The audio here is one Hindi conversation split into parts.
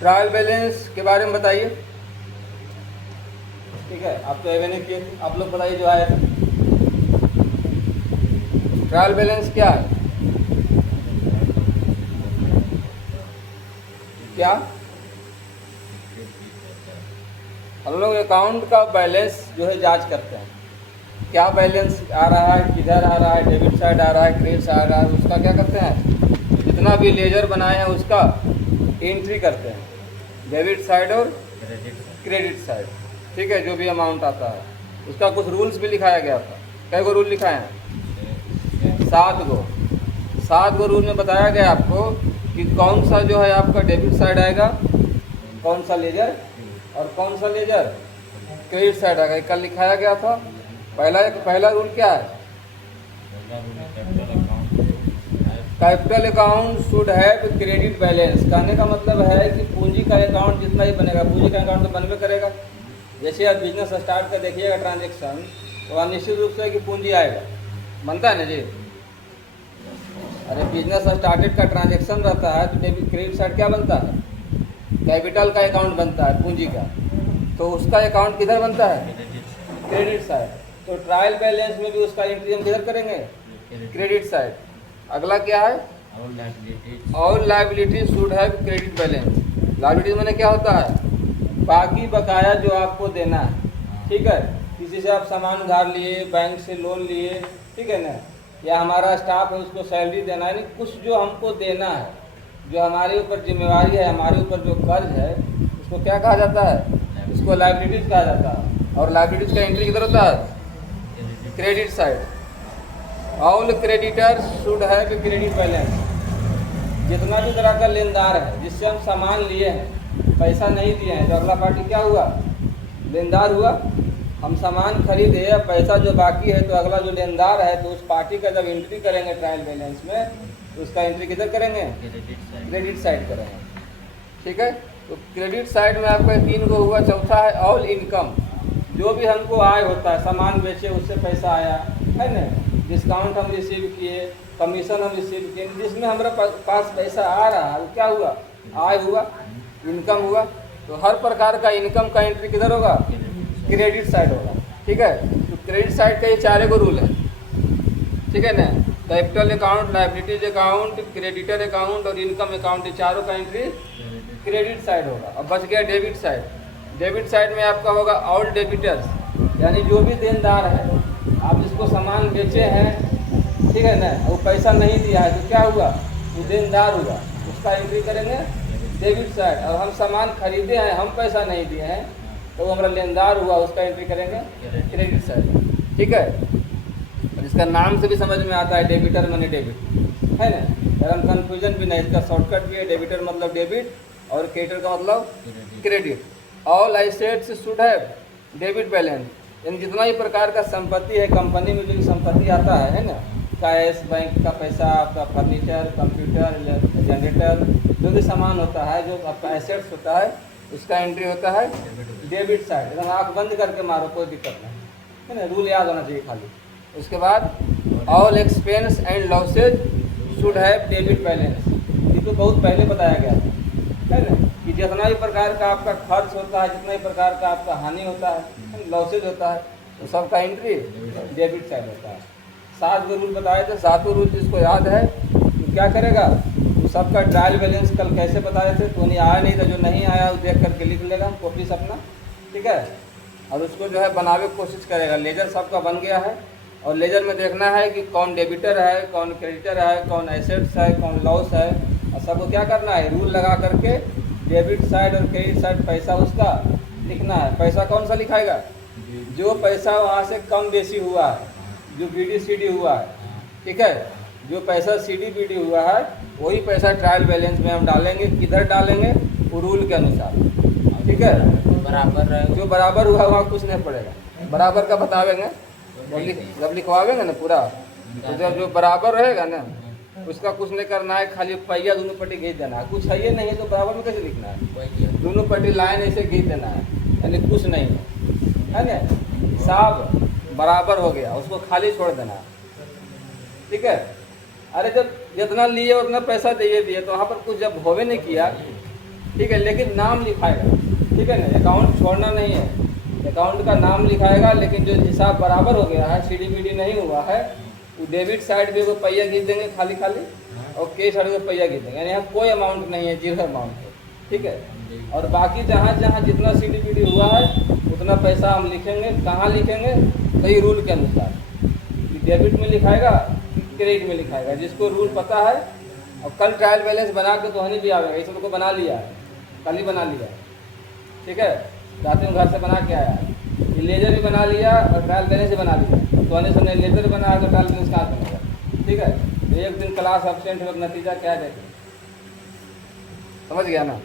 ट्रायल बैलेंस के बारे में बताइए। ठीक है, आप तो एवं नहीं किए थे, आप लोग बताइए जो आया था। ट्रायल बैलेंस क्या है? क्या? हम लोग अकाउंट का बैलेंस जो है जांच करते हैं, क्या बैलेंस आ रहा है, किधर आ रहा है, डेबिट साइड आ रहा है, क्रेडिट साइड आ रहा है, उसका क्या करते हैं, जितना भी लेजर बनाए हैं उसका एंट्री करते हैं, डेबिट साइड और क्रेडिट साइड। ठीक है, जो भी अमाउंट आता है उसका कुछ रूल्स भी लिखाया गया था। कई गो रूल लिखाए हैं? 7 गो। 7 गो रूल में बताया गया आपको कि कौन सा जो है आपका डेबिट साइड आएगा, कौन सा लेजर, और कौन सा लेजर क्रेडिट साइड आएगा, कल लिखाया गया था। पहला रूल क्या है? Capital account should have credit balance. कहने का मतलब है कि पूंजी का अकाउंट जितना ही बनेगा, पूंजी का अकाउंट तो बनबे करेगा। जैसे आप बिजनेस स्टार्ट कर देखिएगा ट्रांजेक्शन, तो निश्चित रूप से कि पूंजी आएगा, बनता है ना जी। अरे बिजनेस स्टार्टेड का ट्रांजेक्शन रहता है तो डेबिट क्रेडिट साइड क्या बनता है? कैपिटल का अकाउंट बनता है पूंजी का, तो उसका अकाउंट किधर बनता है? Credit side. तो ट्रायल बैलेंस में भी उसका एंट्री हम किधर करेंगे? Credit side. अगला क्या है? All liability should have credit balance. Liabilities मैंने क्या होता है? बाकी बकाया जो आपको देना है। ठीक है, किसी से आप सामान उधार लिए, बैंक से लोन लिए, ठीक है ना, या हमारा स्टाफ है उसको सैलरी देना है, नहीं कुछ जो हमको देना है, जो हमारे ऊपर जिम्मेवारी है, हमारे ऊपर जो कर्ज है, उसको क्या कहा जाता है? उसको लायबिलिटीज कहा जाता है। और लायबिलिटीज का एंट्री किधर होता है? Credit side. All creditors should have credit balance. जितना भी तरह का लेनदार है, जिससे हम सामान लिए हैं, पैसा नहीं दिए हैं, तो अगला पार्टी क्या हुआ? लेनदार हुआ। हम सामान खरीदे, पैसा जो बाकी है, तो अगला जो लेनदार है, तो उस पार्टी का जब एंट्री करेंगे ट्रायल बैलेंस में, तो उसका एंट्री किधर करेंगे? क्रेडिट साइड करेंगे। ठीक है, तो क्रेडिट साइड में आपका 3 गो हुआ। चौथा है ऑल इनकम। जो भी हमको आय होता है, सामान बेचे उससे पैसा आया है ना, डिस्काउंट हम रिसीव किए, कमीशन हम रिसीव किए, जिसमें हमारे पास पैसा आ रहा है, वो क्या हुआ? आय हुआ, इनकम हुआ। तो हर प्रकार का इनकम का एंट्री किधर होगा? क्रेडिट साइड होगा। ठीक है, तो क्रेडिट साइड का ये 4 गो रूल है। ठीक है ना, capital account, liabilities account, creditor account और इनकम अकाउंट, ये चारों का एंट्री क्रेडिट साइड होगा। अब बच गया डेबिट साइड। डेबिट साइड में आपका होगा ऑल डेबिटर्स, यानी जो भी देनदार है, आप जिसको सामान बेचे हैं, ठीक है ना, वो पैसा नहीं दिया है, तो क्या हुआ? वो देनदार हुआ, उसका एंट्री करेंगे डेबिट साइड। और हम सामान खरीदे हैं, हम पैसा नहीं दिए हैं, तो वो हमारा लेनदार हुआ, उसका एंट्री करेंगे क्रेडिट साइड। ठीक है, और इसका नाम से भी समझ में आता है, डेबिटर मनी डेबिट, है ना, अगर हम कन्फ्यूजन भी नहीं, इसका शॉर्टकट भी है। डेबिटर मतलब डेबिट और क्रेडिटर का मतलब credit. All assets should have debit balance, यानी जितना ही प्रकार का संपत्ति है, कंपनी में जो भी संपत्ति आता है ना, कैश, बैंक का पैसा, आपका फर्नीचर, कंप्यूटर, जनरेटर, जो भी सामान होता है, जो आपका एसेट्स होता है, उसका एंट्री होता है डेबिट साइड। एकदम आँख बंद करके मारो, कोई दिक्कत नहीं है ना, रूल याद होना चाहिए खाली। उसके बाद all expense and losses should have debit balance. ये तो बहुत पहले बताया गया था, है ना, कि जितना ही प्रकार का आपका खर्च होता है, जितना ही प्रकार का आपका हानि होता है, लॉसेज होता है, तो सबका एंट्री डेबिट साइड होता है। 7 गो रूल बताए थे, 7 रूल जिसको याद है तो क्या करेगा? तो सबका ट्रायल बैलेंस कल कैसे बताए थे, तो नहीं आया नहीं था, जो नहीं आया वो देख करके लिख लेगा कॉपी से अपना। ठीक है, और उसको जो है बनावे की कोशिश करेगा। लेजर सबका बन गया है, और लेजर में देखना है कि कौन डेबिटर है, कौन क्रेडिटर है, कौन एसेट्स है, कौन लॉस है, और सबको क्या करना है? रूल लगा करके डेबिट साइड और क्रेडिट साइड पैसा उसका लिखना है। पैसा कौन सा लिखाएगा? जो पैसा वहाँ से कम बेसी हुआ है, जो बीडी सीडी हुआ है, ठीक है, जो पैसा सीडी बीडी हुआ है, वही पैसा ट्रायल बैलेंस में हम डालेंगे। किधर डालेंगे? वो रूल के अनुसार। ठीक है, बराबर जो बराबर हुआ वहाँ कुछ नहीं पड़ेगा, बराबर का बतावेंगे जब लिखवावेंगे ना पूरा, तो जब जो बराबर रहेगा ना, उसका कुछ नहीं करना है, खाली पहिया दोनों पट्टी खींच देना है। कुछ है ये नहीं तो बराबर में कैसे लिखना है? दोनों पट्टी लाइन ऐसे खींच देना है, यानी कुछ नहीं है ना, साफ बराबर हो गया, उसको खाली छोड़ देना है। ठीक है, अरे जब जितना लिए उतना पैसा दिए दिए, तो वहाँ पर कुछ जब होवे नहीं किया, ठीक है, लेकिन नाम लिखाएगा, ठीक है ना, अकाउंट छोड़ना नहीं है, अकाउंट का नाम लिखाएगा, लेकिन जो हिसाब बराबर हो गया है, सीडीपीडी नहीं हुआ है, वो डेबिट साइड पे कोई पहिया गिर देंगे खाली खाली, और क्रेडिट साइड पे पहिया गिर देंगे, यानी यहाँ कोई अमाउंट नहीं है, जीरो अमाउंट है, ठीक है। और बाकी जहाँ जहाँ जितना सीडीपीडी हुआ है उतना पैसा हम लिखेंगे, कहाँ लिखेंगे, कई रूल के अनुसार, कि डेबिट में लिखाएगा कि क्रेडिट में लिखाएगा, जिसको रूल पता है। और कल ट्रायल बैलेंस बना के तो हनी भी आएगा, इस लोग को बना लिया है, कल ही बना लिया, ठीक है, रात में घर से बना के आया है, लेजर भी बना लिया और ट्रायल बैलेंस भी बना लिया, तो हनी सबने लेजर बना तो ट्रायल बैलेंस कहाँ बनेगा, ठीक है। तो एक दिन क्लास एब्सेंट हो, नतीजा क्या देखें, समझ गया ना।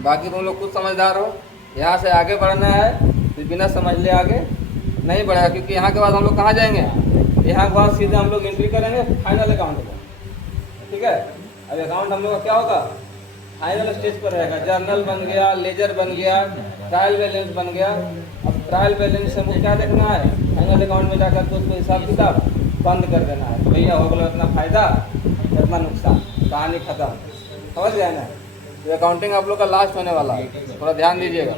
बाकी तुम लोग खुद समझदार हो, यहाँ से आगे बढ़ना है तो बिना समझ ले आगे नहीं बढ़ेगा, क्योंकि यहाँ के बाद हम लोग कहाँ जाएंगे, यहाँ के बाद सीधे हम लोग एंट्री करेंगे फाइनल अकाउंट को, ठीक है। अब अकाउंट हम लोग का क्या होगा, फाइनल स्टेज पर रहेगा, जर्नल बन गया, लेजर बन गया, ट्रायल बैलेंस बन गया। अब ट्रायल बैलेंस से हमको क्या देखना है, फाइनल अकाउंट में जाकर तो उसको हिसाब किताब बंद कर देना है, तो भैया हो गया इतना फायदा इतना नुकसान, कहानी खत्म, समझ गए ना। तो अकाउंटिंग आप लोग का लास्ट होने वाला है, थोड़ा ध्यान दीजिएगा।